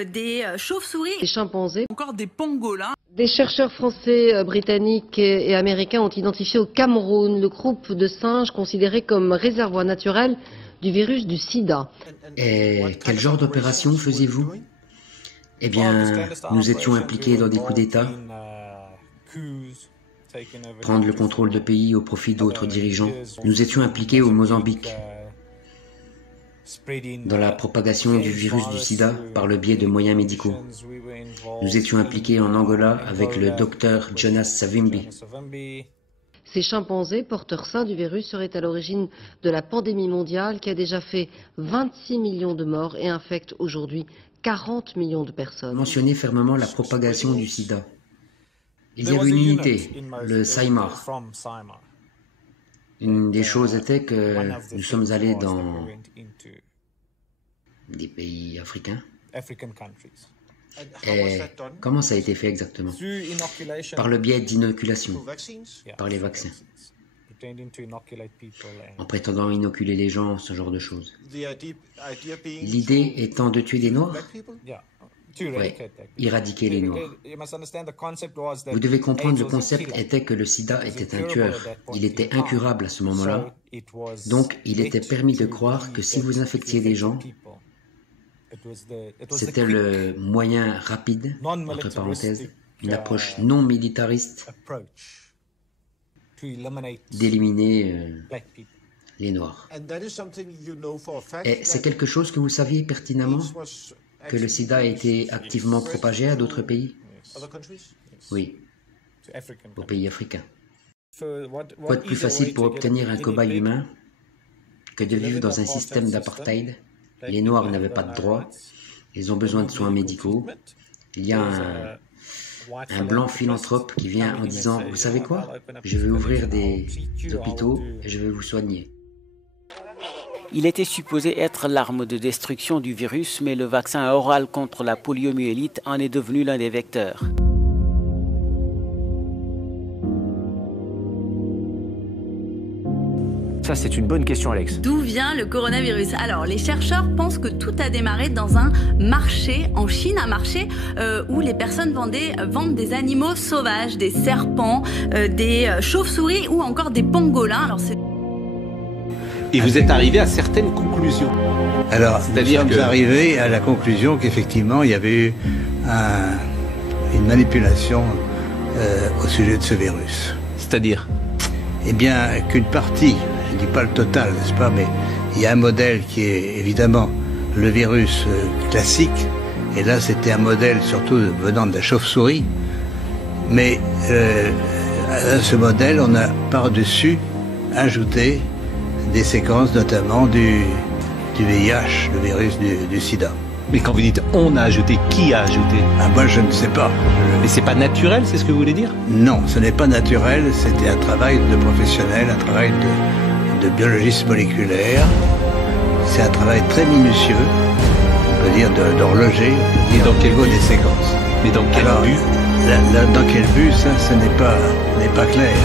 Des chauves-souris, des chimpanzés, encore des pangolins. Des chercheurs français, britanniques et américains ont identifié au Cameroun le groupe de singes considéré comme réservoir naturel du virus du sida. Et quel genre d'opération faisiez-vous? Eh bien, nous étions impliqués dans des coups d'État, prendre le contrôle de pays au profit d'autres dirigeants. Nous étions impliqués au Mozambique, dans la propagation du virus du sida par le biais de moyens médicaux. Nous étions impliqués en Angola avec le docteur Jonas Savimbi. Ces chimpanzés, porteurs sains du virus, seraient à l'origine de la pandémie mondiale qui a déjà fait 26 millions de morts et infecte aujourd'hui 40 millions de personnes. Mentionnez fermement la propagation du sida. Il y avait une unité, le SAIMAR. Une des choses était que nous sommes allés dans des pays africains. Et comment ça a été fait exactement? Par le biais d'inoculation, par les vaccins, en prétendant inoculer les gens, ce genre de choses. L'idée étant de tuer des Noirs? Oui, éradiquer les Noirs. Vous devez comprendre, le concept était que le sida était un tueur. Il était incurable à ce moment-là. Donc, il était permis de croire que si vous infectiez des gens, c'était le moyen rapide, entre parenthèses, une approche non militariste d'éliminer les Noirs. Et c'est quelque chose que vous saviez pertinemment, que le sida a été activement propagé à d'autres pays? Oui, aux pays africains. Quoi de plus facile pour obtenir un cobaye humain que de vivre dans un système d'apartheid? Les Noirs n'avaient pas de droits, ils ont besoin de soins médicaux. Il y a un blanc philanthrope qui vient en disant « Vous savez quoi? Je vais ouvrir des hôpitaux et je vais vous soigner. » Il était supposé être l'arme de destruction du virus, mais le vaccin oral contre la poliomyélite en est devenu l'un des vecteurs. Ça, c'est une bonne question, Alex. D'où vient le coronavirus? Alors, les chercheurs pensent que tout a démarré dans un marché en Chine, un marché où les personnes vendent des animaux sauvages, des serpents, des chauves-souris ou encore des pangolins. Alors, et vous êtes arrivé à certaines conclusions. Alors, nous sommes arrivés à la conclusion qu'effectivement, il y avait eu une manipulation au sujet de ce virus. C'est-à-dire? Eh bien, qu'une partie, je ne dis pas le total, n'est-ce pas, mais il y a un modèle qui est évidemment le virus classique, et là c'était un modèle surtout venant de la chauve-souris, mais à ce modèle on a par-dessus ajouté des séquences notamment du VIH, le virus du sida. Mais quand vous dites on a ajouté, qui a ajouté? Ah, moi je ne sais pas. Mais c'est pas naturel, c'est ce que vous voulez dire? Non, ce n'est pas naturel, c'était un travail de professionnel, un travail de biologiste moléculaire. C'est un travail très minutieux, on peut dire d'horloger, dans quel niveau des séquences. Mais dans quel but? Dans quel but, ça, ce n'est pas clair.